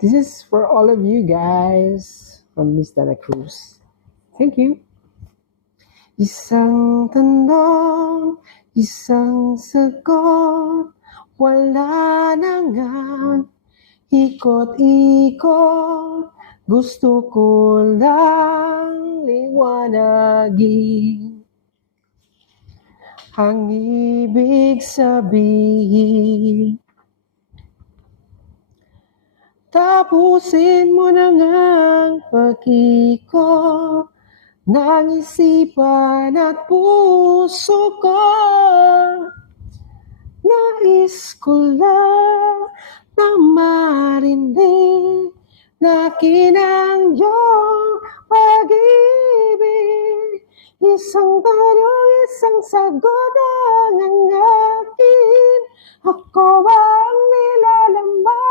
This is for all of you guys from Miss Dela Cruz. Thank you. Isang tanong, isang sagot, wala na nga ikot-ikot, gusto ko lang liwanagin ang ibig sabihin. Tapusin mo na ngang pag-ikot ng isipan at puso ko. Nais ko lang na marinig na kinang iyong pag-ibig. Isang tanong, isang sagot ang akin. Ako ang nilalambay.